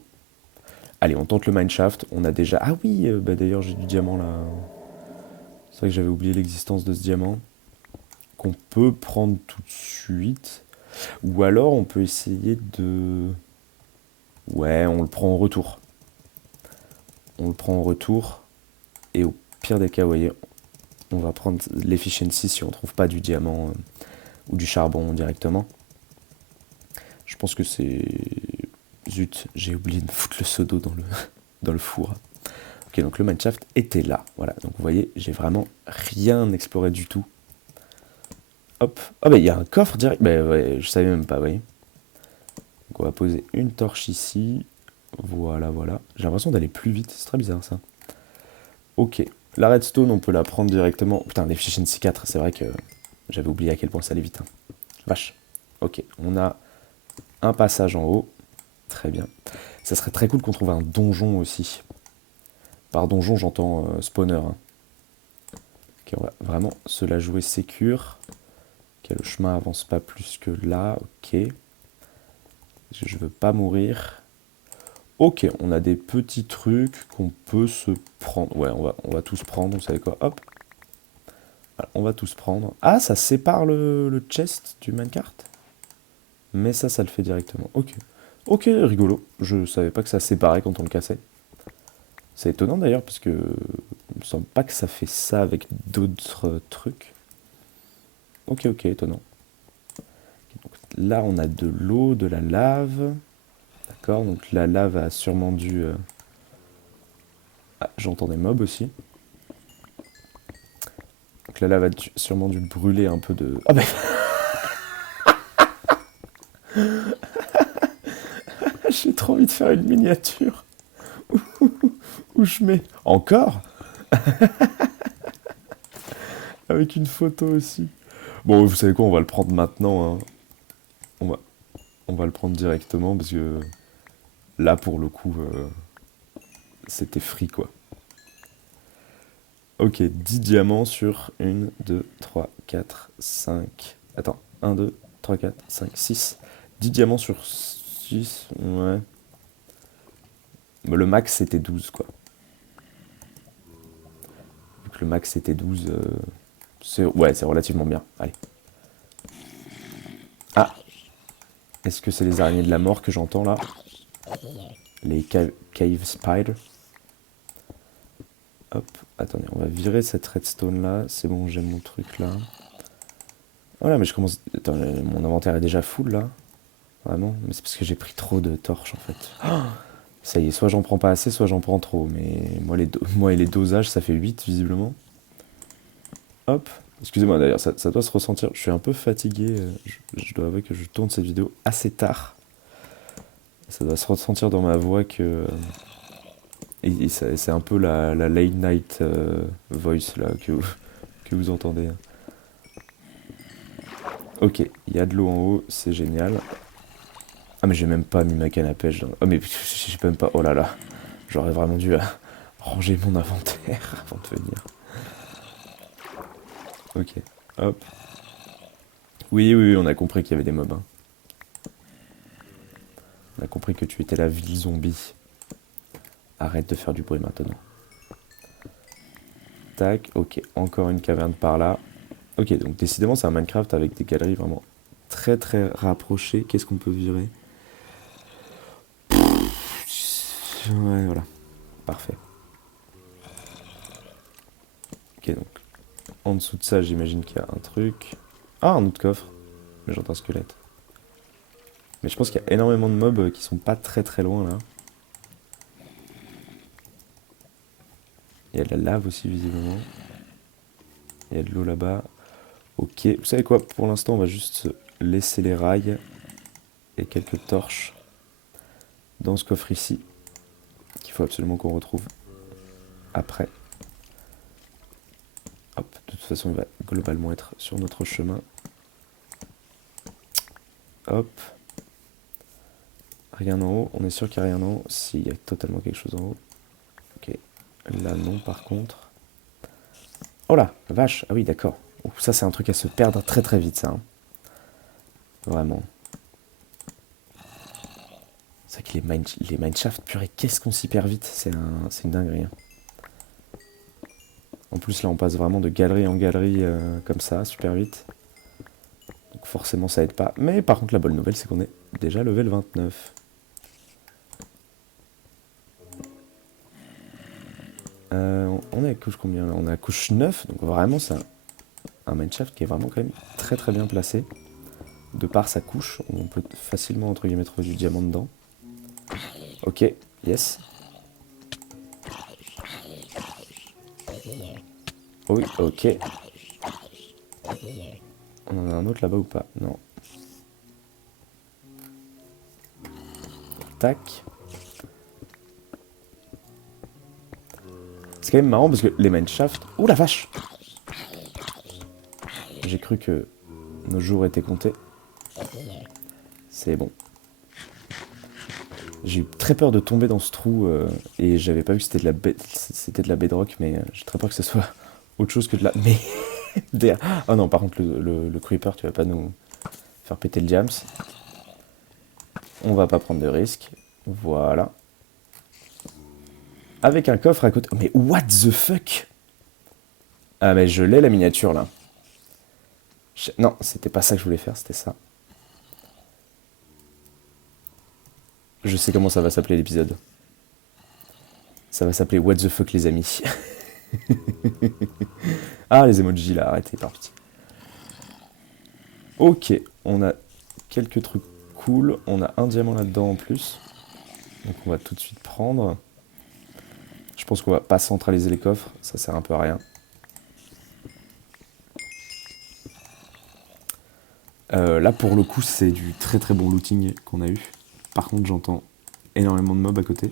Allez, on tente le mineshaft. On a déjà... Ah oui, bah d'ailleurs, j'ai du diamant là. C'est vrai que j'avais oublié l'existence de ce diamant. Qu'on peut prendre tout de suite. Ou alors, on peut essayer de... Ouais, on le prend en retour. On le prend en retour. Et au pire des cas, vous voyez, on va prendre l'efficiency si on trouve pas du diamant ou du charbon directement. Je pense que c'est... Zut, j'ai oublié de foutre le seau d'eau dans le four. Ok, donc le mineshaft était là. Voilà, donc vous voyez, j'ai vraiment rien exploré du tout. Hop. Ah bah il y a un coffre direct. Bah ouais, je savais même pas, vous voyez. Donc on va poser une torche ici. Voilà, voilà. J'ai l'impression d'aller plus vite, c'est très bizarre ça. Ok, la redstone, on peut la prendre directement. Putain, l'efficiency 4, c'est vrai que j'avais oublié à quel point ça allait vite, hein. Vache. Ok, on a un passage en haut. Très bien. Ça serait très cool qu'on trouve un donjon aussi. Par donjon, j'entends spawner, hein. Ok, on va vraiment se la jouer sécure. Ok, le chemin avance pas plus que là. Ok. Je veux pas mourir. Ok, on a des petits trucs qu'on peut se prendre. Ouais, on va tous prendre, vous savez quoi. Hop. Voilà, on va tous prendre. Ah, ça sépare le chest du minecart. Mais ça le fait directement. Ok. Ok, rigolo. Je savais pas que ça séparait quand on le cassait. C'est étonnant d'ailleurs, parce que il me semble pas que ça fait ça avec d'autres trucs. Ok, étonnant. Donc là, on a de l'eau, de la lave. D'accord, donc la lave a sûrement dû... Ah, j'entends des mobs aussi. Donc la lave a sûrement dû brûler un peu de... Ah bah... J'ai trop envie de faire une miniature. Où je mets... Encore? Avec une photo aussi. Bon, vous savez quoi, on va le prendre maintenant, hein. On va le prendre directement, parce que... Là, pour le coup, c'était free, quoi. Ok, 10 diamants sur 1, 2, 3, 4, 5... Attends, 1, 2, 3, 4, 5, 6. 10 diamants sur 6, ouais. Mais le max, c'était 12, quoi. Vu que le max, c'était 12, ouais, c'est relativement bien. Allez. Ah! Est-ce que c'est les araignées de la mort que j'entends, là? Les cave spiders. Hop, attendez, on va virer cette redstone là. C'est bon, j'ai mon truc là. Voilà, mais je commence... Attends, mon inventaire est déjà full là. Vraiment, mais c'est parce que j'ai pris trop de torches en fait. Oh, ça y est, soit j'en prends pas assez, soit j'en prends trop. Mais moi, moi et les dosages, ça fait 8 visiblement. Hop. Excusez-moi d'ailleurs, ça doit se ressentir. Je suis un peu fatigué. Je dois avouer que je tourne cette vidéo assez tard. Ça doit se ressentir dans ma voix que... et c'est un peu la late night voice là que vous entendez. Ok, il y a de l'eau en haut, c'est génial. Ah mais j'ai même pas mis ma canne à pêche. Oh mais j'ai même pas... Oh là là. J'aurais vraiment dû ranger mon inventaire avant de venir. Ok, hop. Oui, on a compris qu'il y avait des mobs. Hein. On a compris que tu étais la ville zombie. Arrête de faire du bruit maintenant. Tac, ok, encore une caverne par là. Ok, donc décidément c'est un Minecraft avec des galeries vraiment très très rapprochées. Qu'est-ce qu'on peut virer? Ouais, voilà, parfait. Ok, donc en dessous de ça, j'imagine qu'il y a un truc. Ah, un autre coffre. Mais j'entends un squelette. Mais je pense qu'il y a énormément de mobs qui sont pas très très loin là. Il y a de la lave aussi visiblement. Il y a de l'eau là-bas. Ok, vous savez quoi? Pour l'instant, on va juste laisser les rails et quelques torches dans ce coffre ici, qu'il faut absolument qu'on retrouve après. Hop, de toute façon, il va globalement être sur notre chemin. Hop. Rien en haut. On est sûr qu'il n'y a rien en haut. Si, il y a totalement quelque chose en haut. Ok. Là, non, par contre. Oh là, vache. Ah oui, d'accord. Oh, ça, c'est un truc à se perdre très très vite, ça. Hein. Vraiment. C'est vrai que les mineshaft, purée, qu'est-ce qu'on s'y perd vite. C'est une dinguerie. Hein. En plus, là, on passe vraiment de galerie en galerie comme ça, super vite. Donc forcément, ça aide pas. Mais par contre, la bonne nouvelle, c'est qu'on est déjà level 29. On est à couche combien là? On est à couche 9, donc vraiment, c'est un mineshaft qui est vraiment quand même très très bien placé. De par sa couche, on peut facilement, entre guillemets, trouver du diamant dedans. Ok, yes. Oui, ok. On en a un autre là-bas ou pas? Non. Tac. C'est quand même marrant parce que les mineshaft... Ouh la vache! J'ai cru que nos jours étaient comptés. C'est bon. J'ai eu très peur de tomber dans ce trou et j'avais pas vu que c'était de la bedrock, mais j'ai très peur que ce soit autre chose que de la... Mais... Oh non, par contre, le creeper, tu vas pas nous faire péter le jams. On va pas prendre de risques. Voilà. Avec un coffre à côté... Oh, mais what the fuck? Ah mais je l'ai la miniature là. Non, c'était pas ça que je voulais faire, c'était ça. Je sais comment ça va s'appeler l'épisode. Ça va s'appeler What the fuck les amis. Ah les emojis là, arrêtez par pitié. Ok, on a quelques trucs cool. On a un diamant là-dedans en plus. Donc on va tout de suite prendre. Je pense qu'on va pas centraliser les coffres, ça sert un peu à rien. Là pour le coup c'est du très très bon looting qu'on a eu. Par contre j'entends énormément de mobs à côté.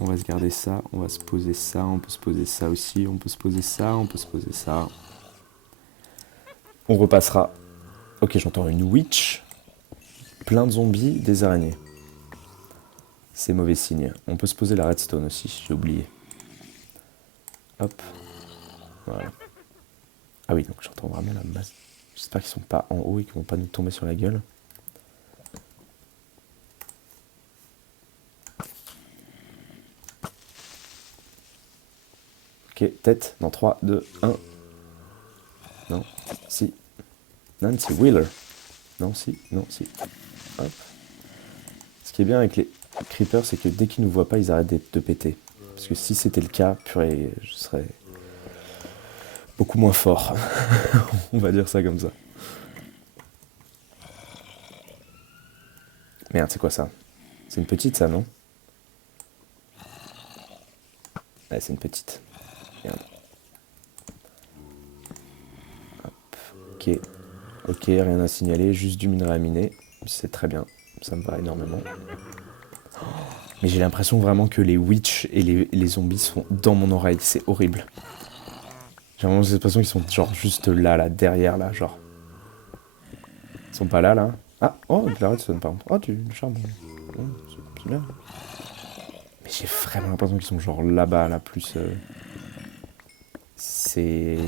On va se garder ça, on va se poser ça, on peut se poser ça aussi, on peut se poser ça, on peut se poser ça. On repassera. Ok, j'entends une witch, plein de zombies, des araignées. C'est mauvais signe. On peut se poser la redstone aussi, j'ai oublié. Hop. Voilà. Ah oui, donc j'entends vraiment la masse. J'espère qu'ils sont pas en haut et qu'ils vont pas nous tomber sur la gueule. Ok, tête, dans 3, 2, 1. Non, si. Nancy Wheeler. Non, si, non, si. Hop. Ce qui est bien avec les creepers, c'est que dès qu'ils nous voient pas, ils arrêtent de péter. Parce que si c'était le cas, purée, je serais beaucoup moins fort. On va dire ça comme ça. Merde, c'est quoi ça? C'est une petite, ça, non? Ouais, c'est une petite. Merde. Ok. Ok, rien à signaler, juste du minerai à miner. C'est très bien, ça me va énormément. Mais j'ai l'impression vraiment que les witch et les zombies sont dans mon oreille, c'est horrible. J'ai vraiment l'impression qu'ils sont genre juste là, derrière, là, genre. Ils sont pas là. Ah, oh, de la redstone par contre. Oh, du charbon. Oh, c'est bien. Mais j'ai vraiment l'impression qu'ils sont genre là-bas, là, plus... C'est...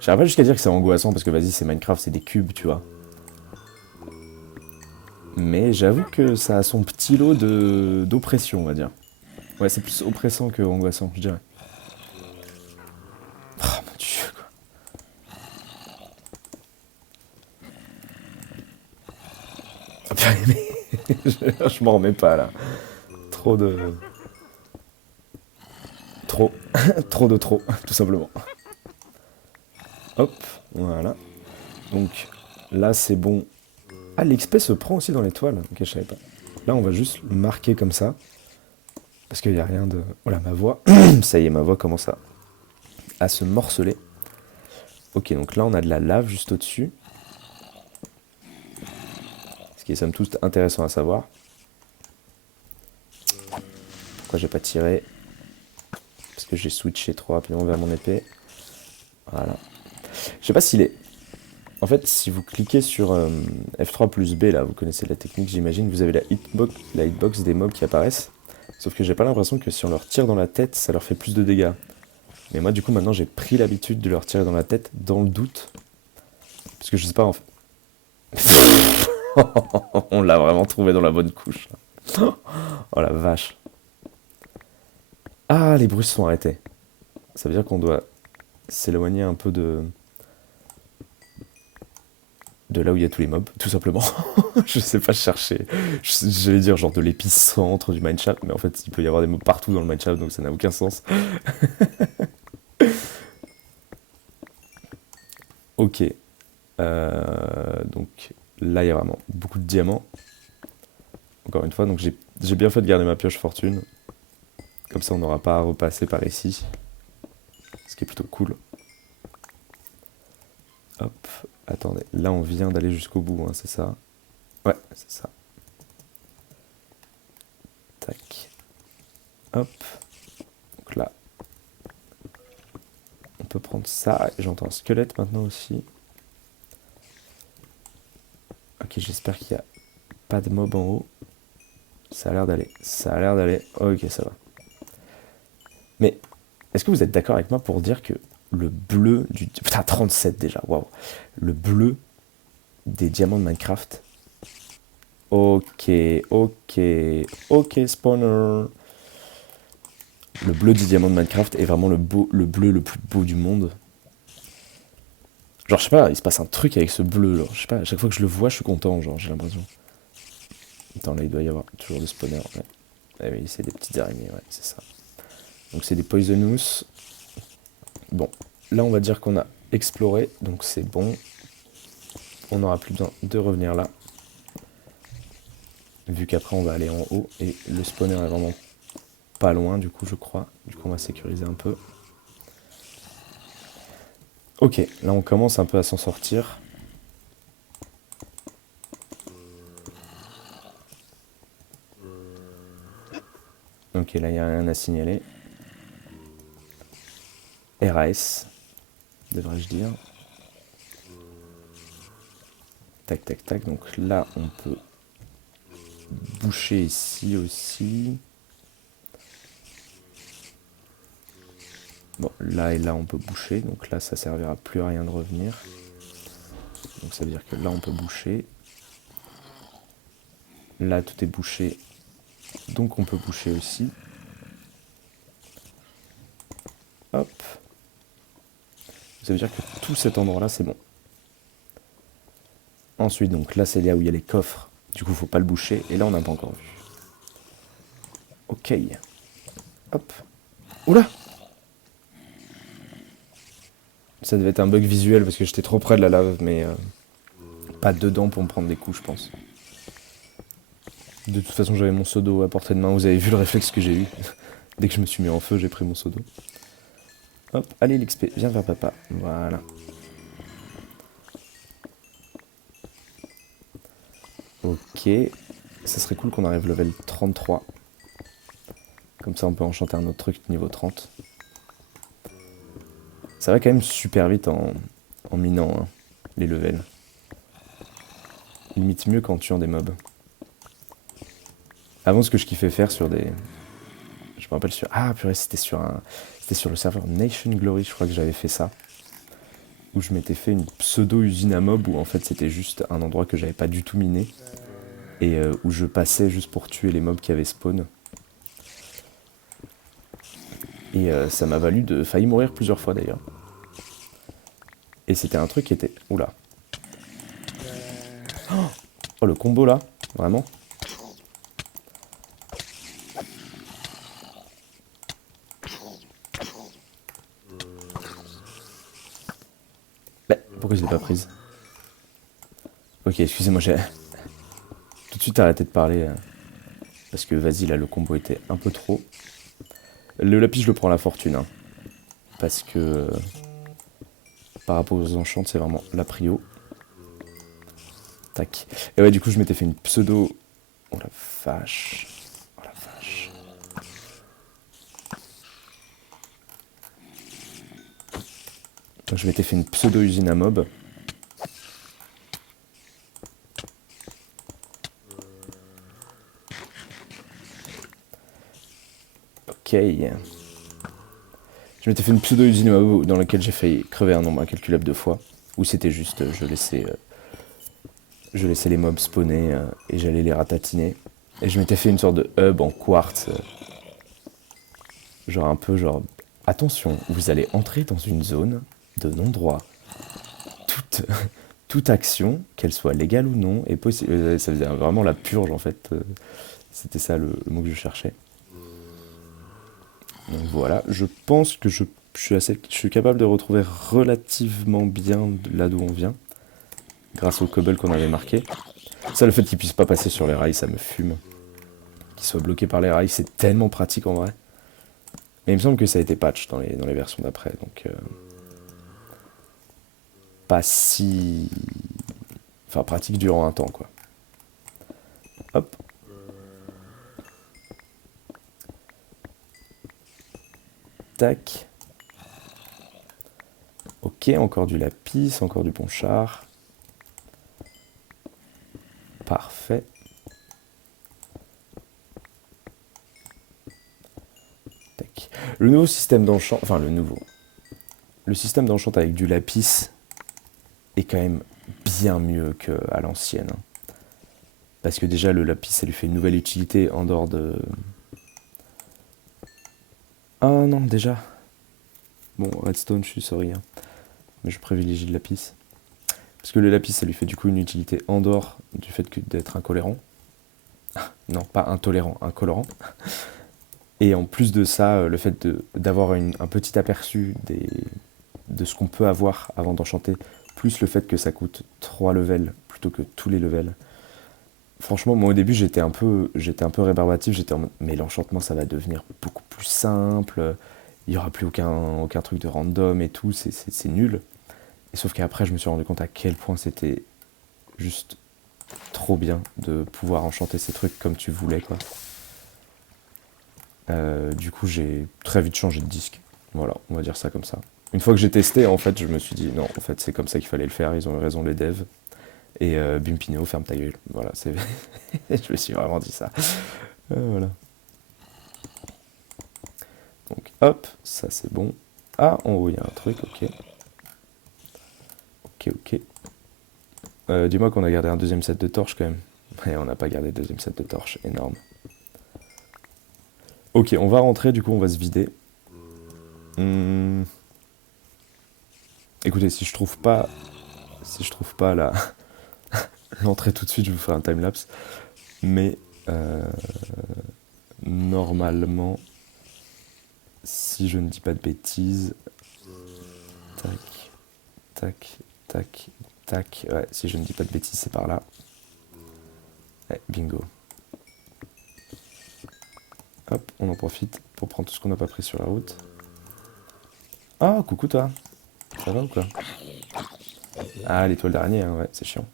J'arrive pas jusqu'à dire que c'est angoissant, parce que vas-y, c'est Minecraft, c'est des cubes, tu vois. Mais j'avoue que ça a son petit lot d'oppression, on va dire. Ouais, c'est plus oppressant que angoissant, je dirais. Oh mon dieu, quoi. Ah, putain, mais je m'en remets pas, là. Trop de... Trop. Trop de trop, tout simplement. Hop, voilà. Donc, là, c'est bon. Ah, l'XP se prend aussi dans l'étoile. Ok, je savais pas. Là, on va juste le marquer comme ça. Parce qu'il n'y a rien de... Voilà, ma voix. Ça y est, ma voix commence à se morceler. Ok, donc là, on a de la lave juste au-dessus. Ce qui est somme toute intéressant à savoir. Pourquoi j'ai pas tiré? Parce que j'ai switché trop rapidement vers mon épée. Voilà. Je sais pas s'il est... En fait, si vous cliquez sur F3 plus B, là, vous connaissez la technique, j'imagine, vous avez la hitbox des mobs qui apparaissent. Sauf que j'ai pas l'impression que si on leur tire dans la tête, ça leur fait plus de dégâts. Mais moi, du coup, maintenant, j'ai pris l'habitude de leur tirer dans la tête, dans le doute. Parce que je sais pas, en fait... On l'a vraiment trouvé dans la bonne couche. Oh la vache. Ah, les bruits se sont arrêtés. Ça veut dire qu'on doit s'éloigner un peu de là où il y a tous les mobs, tout simplement. Je sais pas chercher. J'allais dire genre de l'épicentre du mineshaft, mais en fait, il peut y avoir des mobs partout dans le mineshaft, donc ça n'a aucun sens. Ok. Donc là, il y a vraiment beaucoup de diamants. Encore une fois, donc j'ai bien fait de garder ma pioche fortune. Comme ça, on n'aura pas à repasser par ici. Ce qui est plutôt cool. Hop, attendez. Là, on vient d'aller jusqu'au bout, hein, c'est ça? Ouais, c'est ça. Tac. Hop. Donc là, on peut prendre ça. J'entends un squelette maintenant aussi. Ok, j'espère qu'il n'y a pas de mob en haut. Ça a l'air d'aller. Ça a l'air d'aller. Ok, ça va. Mais est-ce que vous êtes d'accord avec moi pour dire que le bleu du... Putain, 37 déjà, waouh. Le bleu des diamants de Minecraft. Ok, ok, ok, spawner. Le bleu du diamant de Minecraft est vraiment le bleu le plus beau du monde. Genre, je sais pas, il se passe un truc avec ce bleu, genre, je sais pas, à chaque fois que je le vois, je suis content, genre, j'ai l'impression. Attends, là, il doit y avoir toujours des spawners, ouais. Ah oui, c'est des petites araignées, ouais, c'est ça. Donc, c'est des poisonous. Bon, là, on va dire qu'on a exploré, donc c'est bon. On n'aura plus besoin de revenir là. Vu qu'après, on va aller en haut, et le spawner est vraiment pas loin, du coup, je crois. Du coup, on va sécuriser un peu. Ok, là, on commence un peu à s'en sortir. Ok, là, il n'y a rien à signaler. RAS, devrais-je dire. Tac, tac, tac. Donc là, on peut boucher ici aussi. Bon, là et là, on peut boucher. Donc là, ça servira plus à rien de revenir. Donc ça veut dire que là, on peut boucher. Là, tout est bouché. Donc on peut boucher aussi. Hop. Ça veut dire que tout cet endroit-là, c'est bon. Ensuite, donc là, c'est là où il y a les coffres. Du coup, faut pas le boucher. Et là, on n'a pas encore vu. Ok. Hop. Oula! Ça devait être un bug visuel parce que j'étais trop près de la lave, mais pas dedans pour me prendre des coups, je pense. De toute façon, j'avais mon seau d'eau à portée de main. Vous avez vu le réflexe que j'ai eu. Dès que je me suis mis en feu, j'ai pris mon seau d'eau. Hop, allez l'XP, viens vers papa. Voilà. Ok. Ça serait cool qu'on arrive level 33. Comme ça on peut enchanter un autre truc niveau 30. Ça va quand même super vite en minant hein, les levels. Limite mieux qu'en tuant des mobs. Avant, ce que je kiffais faire sur des... Je me rappelle sur... Ah purée, c'était sur le serveur Nation Glory, je crois que j'avais fait ça. Où je m'étais fait une pseudo-usine à mobs où en fait c'était juste un endroit que j'avais pas du tout miné. Et où je passais juste pour tuer les mobs qui avaient spawn. Et ça m'a valu de failli mourir plusieurs fois d'ailleurs. Et c'était un truc qui était... Oula. Oh le combo là, vraiment. Bah, pourquoi je l'ai pas prise? Ok, excusez-moi, j'ai tout de suite arrêté de parler. Parce que vas-y, là, le combo était un peu trop. Le lapis, je le prends à la fortune. Hein, parce que par rapport aux enchantes, c'est vraiment la prio. Tac. Et ouais, du coup, je m'étais fait une pseudo... Oh la vache. Oh la vache. Donc je m'étais fait une pseudo-usine à mob. Ok. Je m'étais fait une pseudo-usine à mob dans laquelle j'ai failli crever un nombre incalculable de fois. Où c'était juste, je laissais les mobs spawner et j'allais les ratatiner. Et je m'étais fait une sorte de hub en quartz. Genre un peu genre... Attention, vous allez entrer dans une zone de non-droit. Toute, toute action, qu'elle soit légale ou non, est possible. Ça faisait vraiment la purge en fait. C'était ça le mot que je cherchais. Donc voilà, je pense que je suis capable de retrouver relativement bien là d'où on vient. Grâce au cobble qu'on avait marqué. Ça, le fait qu'il puisse pas passer sur les rails, ça me fume. Qu'il soit bloqué par les rails, c'est tellement pratique en vrai. Mais il me semble que ça a été patch dans les versions d'après, donc... pas si... Enfin, pratique durant un temps, quoi. Hop. Tac. Ok, encore du lapis, encore du bon char. Parfait. Tac. Le nouveau système d'enchant... Enfin, le nouveau... Le système d'enchant avec du lapis est quand même bien mieux qu'à l'ancienne. Parce que déjà, le lapis, ça lui fait une nouvelle utilité en dehors de... Ah non, déjà. Bon, redstone, je suis sorry. Hein. Mais je privilégie le lapis. Parce que le lapis, ça lui fait du coup une utilité en dehors du fait d'être incolorant. Non, pas intolérant, incolorant. Et en plus de ça, le fait d'avoir un petit aperçu de ce qu'on peut avoir avant d'enchanter, plus le fait que ça coûte 3 levels plutôt que tous les levels. Franchement, moi au début j'étais un peu rébarbatif, j'étais en mode mais l'enchantement ça va devenir beaucoup plus simple, il n'y aura plus aucun truc de random et tout, c'est nul. Et sauf qu'après je me suis rendu compte à quel point c'était juste trop bien de pouvoir enchanter ces trucs comme tu voulais quoi. Du coup j'ai très vite changé de disque, voilà, on va dire ça comme ça. Une fois que j'ai testé en fait je me suis dit non en fait c'est comme ça qu'il fallait le faire, ils ont eu raison les devs. Et Bimpino, ferme ta gueule. Voilà, c'est... je me suis vraiment dit ça. Voilà. Donc hop, ça c'est bon. Ah, en haut il y a un truc, ok. Ok. Dis-moi qu'on a gardé un deuxième set de torches quand même. Ouais, on n'a pas gardé deuxième set de torches, énorme. Ok, on va rentrer, du coup on va se vider. Écoutez, si je trouve pas la... l'entrée tout de suite, je vous ferai un timelapse. Mais normalement, si je ne dis pas de bêtises, tac. Ouais, si je ne dis pas de bêtises, c'est par là. Ouais, bingo. Hop, on en profite pour prendre tout ce qu'on n'a pas pris sur la route. Ah, coucou toi. Ça va ou quoi? Ah, l'étoile d'araignée, hein, ouais, c'est chiant.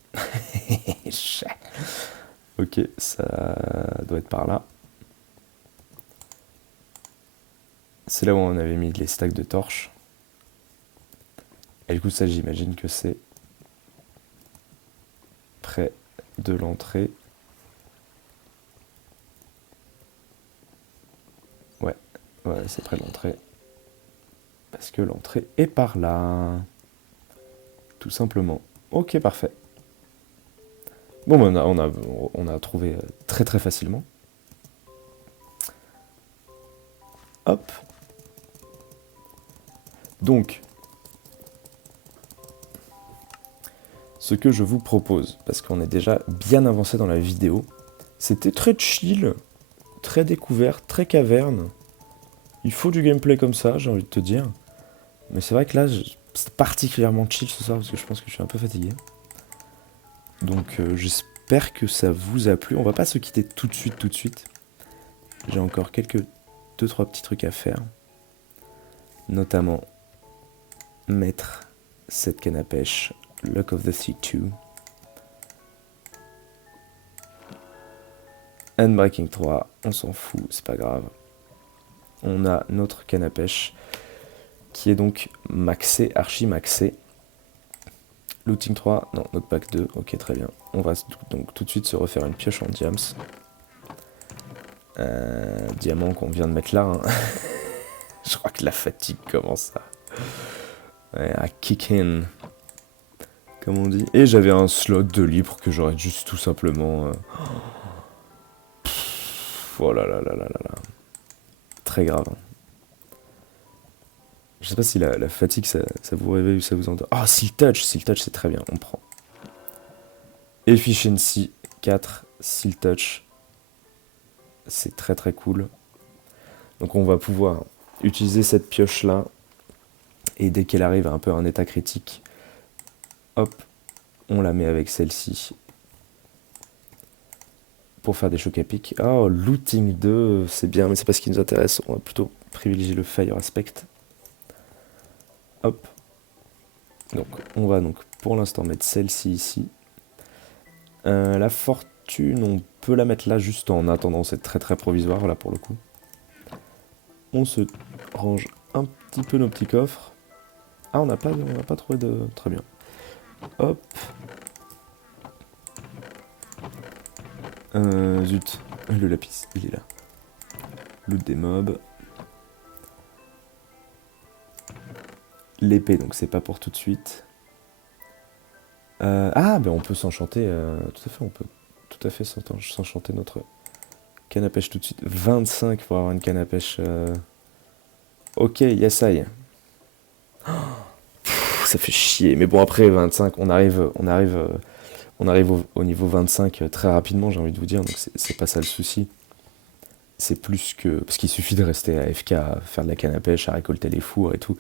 Ok, ça doit être par là. C'est là où on avait mis les stacks de torches. Et du coup, ça, j'imagine que c'est près de l'entrée. Ouais, ouais, c'est près de l'entrée. Parce que l'entrée est par là. Tout simplement. Ok, parfait. Bon, ben, on a trouvé très très facilement. Hop. Donc, ce que je vous propose, parce qu'on est déjà bien avancé dans la vidéo, c'était très chill, très découvert, très caverne. Il faut du gameplay comme ça, j'ai envie de te dire. Mais c'est vrai que là, c'est particulièrement chill ce soir, parce que je pense que je suis un peu fatigué. Donc j'espère que ça vous a plu. On va pas se quitter tout de suite. J'ai encore quelques 2-3 petits trucs à faire. Notamment mettre cette canne à pêche Luck of the Sea 2. Unbreaking 3, on s'en fout, c'est pas grave. On a notre canne à pêche qui est donc maxé, archi maxé. Looting 3, non, knockback 2, ok très bien. On va donc tout de suite se refaire une pioche en diams. Diamant qu'on vient de mettre là. Hein. Je crois que la fatigue commence à kick in. Comme on dit. Et j'avais un slot de libre que j'aurais juste tout simplement... Oh là là là là là là. Très grave. Je sais pas si la fatigue ça vous réveille ou ça vous endort. Ah, Seal Touch c'est très bien, on prend. Efficiency 4, Seal Touch. C'est très très cool. Donc on va pouvoir utiliser cette pioche là. Et dès qu'elle arrive à un peu un état critique, hop, on la met avec celle-ci. Pour faire des chocs à pic. Oh, Looting 2, c'est bien, mais c'est pas ce qui nous intéresse. On va plutôt privilégier le Fire Aspect. Hop. Donc, on va donc pour l'instant mettre celle-ci ici. La fortune, on peut la mettre là juste en attendant, c'est très très provisoire là pour le coup. On se range un petit peu nos petits coffres. Ah, on n'a pas trouvé de... Très bien. Hop. Zut, le lapis, il est là. Loot des mobs. L'épée, donc c'est pas pour tout de suite. Ben on peut s'enchanter, tout à fait, on peut tout à fait s'enchanter notre canne à pêche tout de suite. 25 pour avoir une canne à pêche. Ok, yasai. Ça fait chier, mais bon après 25, on arrive au niveau 25 très rapidement, j'ai envie de vous dire, donc c'est pas ça le souci. C'est plus que... Parce qu'il suffit de rester à AFK, à faire de la canne à pêche, à récolter les fours et tout.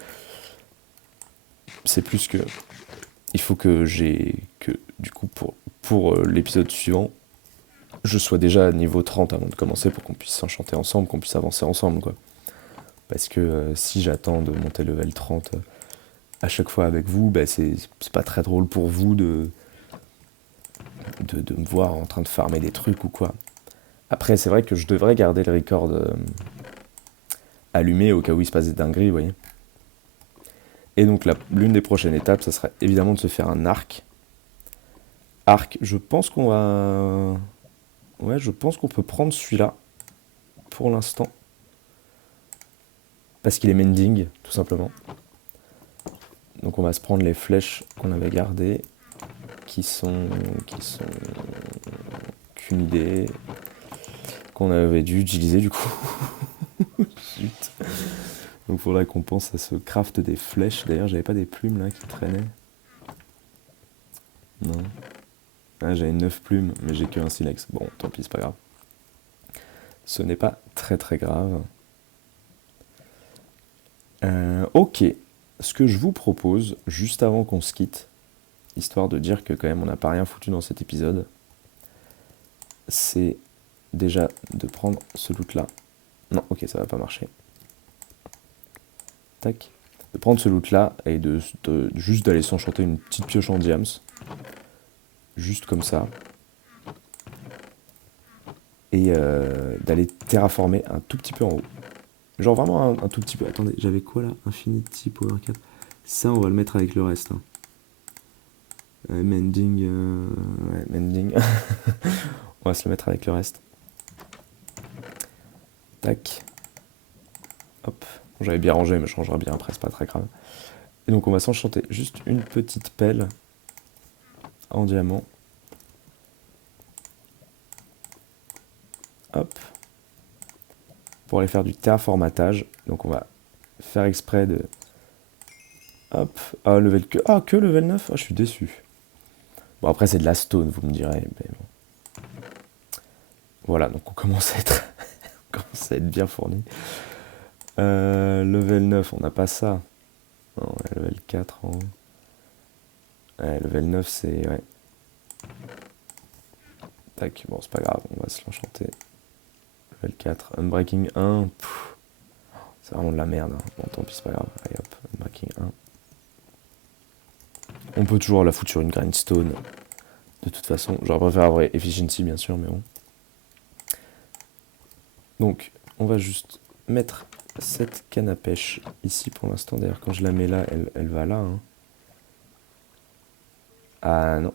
C'est plus que... Il faut que du coup, pour l'épisode suivant, je sois déjà à niveau 30 avant de commencer pour qu'on puisse s'enchanter ensemble, qu'on puisse avancer ensemble, quoi. Parce que si j'attends de monter level 30 à chaque fois avec vous, bah c'est pas très drôle pour vous de me voir en train de farmer des trucs ou quoi. Après, c'est vrai que je devrais garder le record allumé au cas où il se passe des dingueries, vous voyez. Et donc l'une des prochaines étapes, ça serait évidemment de se faire un arc. Arc, je pense qu'on va... Ouais, je pense qu'on peut prendre celui-là, pour l'instant. Parce qu'il est mending, tout simplement. Donc on va se prendre les flèches qu'on avait gardées, qui sont qu'une idée, qu'on avait dû utiliser du coup. Zut. Donc il faudrait qu'on pense à se craft des flèches. D'ailleurs, j'avais pas des plumes là qui traînaient. Non. Ah, j'avais 9 plumes, mais j'ai que un silex. Bon, tant pis, c'est pas grave. Ce n'est pas très très grave. Ok. Ce que je vous propose, juste avant qu'on se quitte, histoire de dire que quand même on n'a pas rien foutu dans cet épisode, c'est déjà de prendre ce loot là. Non, ok, ça va pas marcher. Tac. De prendre ce loot là et juste d'aller s'enchanter une petite pioche en diams. Juste comme ça. et d'aller terraformer un tout petit peu en haut. Genre vraiment un tout petit peu. Attendez, j'avais quoi là? Infinity Power 4. Ça, on va le mettre avec le reste. Hein. Mending. Ouais, mending. On va se le mettre avec le reste. Tac. Hop. Bon, j'avais bien rangé, mais je rangerai bien après, c'est pas très grave. Et donc, on va s'enchanter juste une petite pelle en diamant. Hop. Pour aller faire du terraformatage. Donc, on va faire exprès de. Hop. Ah, level que. Ah, que level 9. Ah, je suis déçu. Bon, après, c'est de la stone, vous me direz. Mais bon. Voilà, donc on commence à être, on commence à être bien fourni. Level 9, on n'a pas ça. Non, ouais, level 4 en haut. Ouais, level 9, c'est. Ouais. Tac, bon, c'est pas grave, on va se l'enchanter. Level 4, Unbreaking 1. C'est vraiment de la merde. Hein. Bon, tant pis, c'est pas grave. Allez hop, Unbreaking 1. On peut toujours la foutre sur une grindstone. De toute façon, j'aurais préféré avoir efficiency, bien sûr, mais bon. Donc, on va juste mettre cette canne à pêche ici pour l'instant. D'ailleurs, quand je la mets là, elle va là. Hein. Ah non.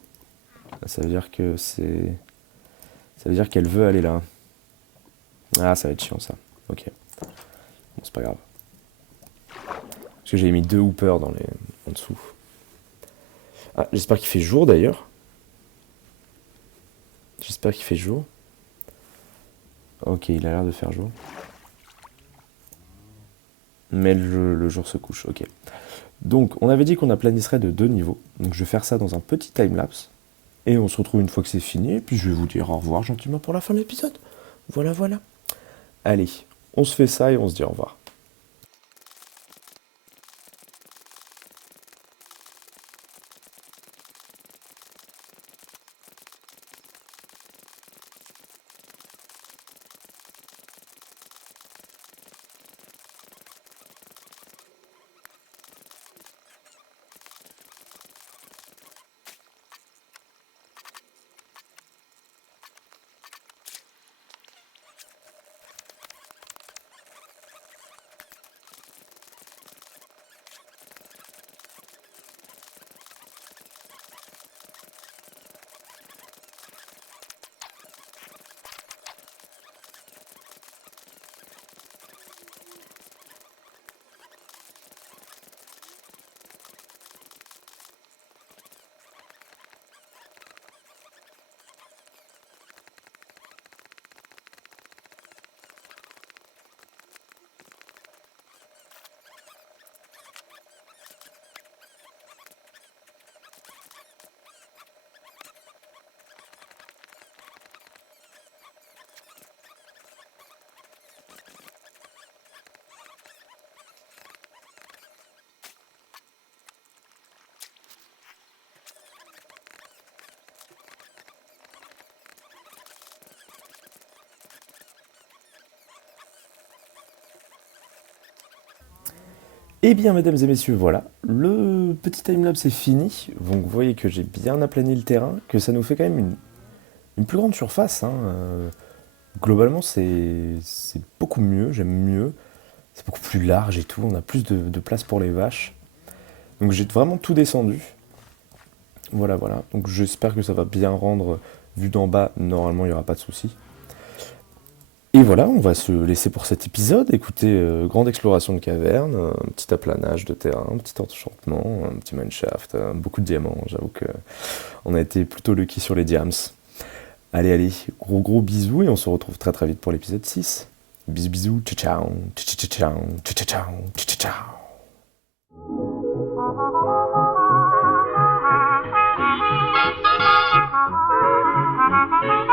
Ça veut dire que c'est. Ça veut dire qu'elle veut aller là. Ah, ça va être chiant ça. Ok. Bon, c'est pas grave. Parce que j'ai mis 2 hoopers en dessous. Ah, j'espère qu'il fait jour d'ailleurs. J'espère qu'il fait jour. Ok, il a l'air de faire jour. Mais le jour se couche, ok. Donc, on avait dit qu'on aplanisserait de 2 niveaux. Donc, je vais faire ça dans un petit timelapse. Et on se retrouve une fois que c'est fini. Et puis, je vais vous dire au revoir gentiment pour la fin de l'épisode. Voilà, voilà. Allez, on se fait ça et on se dit au revoir. Eh bien, mesdames et messieurs, voilà, le petit timelapse est fini. Donc, vous voyez que j'ai bien aplani le terrain, que ça nous fait quand même une plus grande surface. Hein. Globalement, c'est beaucoup mieux, j'aime mieux. C'est beaucoup plus large et tout, on a plus de place pour les vaches. Donc, j'ai vraiment tout descendu. Voilà, voilà. Donc, j'espère que ça va bien rendre. Vu d'en bas, normalement, il n'y aura pas de souci. Et voilà, on va se laisser pour cet épisode. Écoutez, grande exploration de caverne, un petit aplanage de terrain, un petit enchantement, un petit mineshaft, beaucoup de diamants. J'avoue que on a été plutôt lucky sur les diams. Allez, allez, gros gros bisous et on se retrouve très très vite pour l'épisode 6. Bisous bisous, ciao ciao, ciao ciao, ciao ciao, ciao ciao.